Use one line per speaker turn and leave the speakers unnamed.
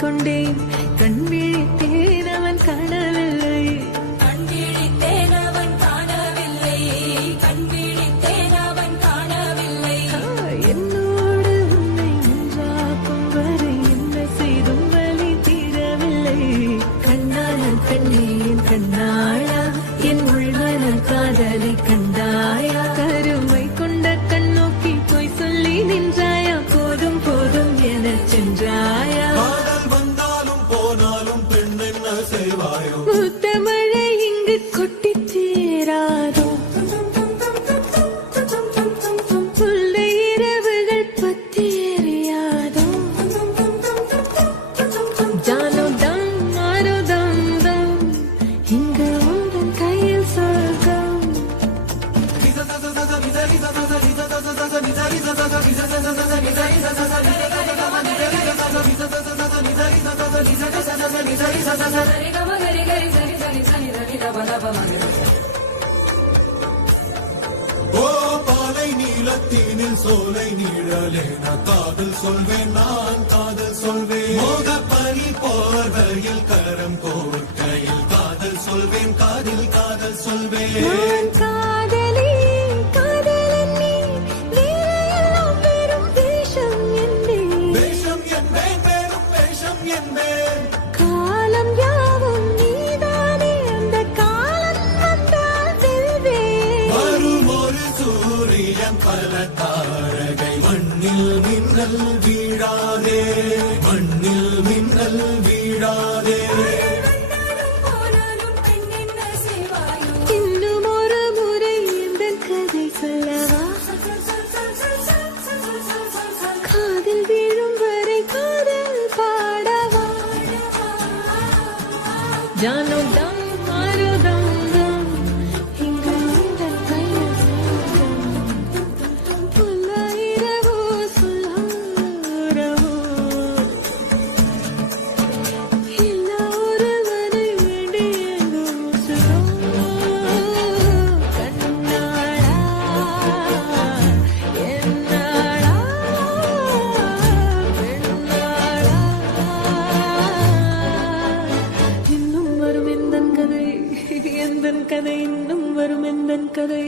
கொண்டேன். கண் விழித்தேன் அவன் காணவில்லை.
கண்விழித்தேன் அவன் காணவில்லை. கண்விழித்தேன் அவன் காணவில்லை.
என்னோடு உன்னை ஒன்றாக்கும் வரை என்ன செய்தும் வலி தீரவில்லை. கண்ணாளன் பெண்ணே என் கண்ணாளா என் உள்மனல் காதலை கண்டாயா? கருமை கொண்ட கண்ணோக்கி போய் சொல்லி நின்றாயா? போதும் போதும் எனச் சென்றாயா?
ஓ பாலை நீலத்தீனில் சோலை நீழலே நான் காதல் சொல்வேன் நான் காதல் சொல்வேன். மோக பனி போர்வையில் கரம் கோர்க்கையில் காதல் சொல்வேன் காதில் காதல் சொல்வேன்.
காதலி வெறும் வேஷம் என்பேன்
பல தாரகை மண்ணில் மின்னல் வீழாதே. மண்ணில் மின்னல் வீழாதே.
வரும் எந்தன் கதை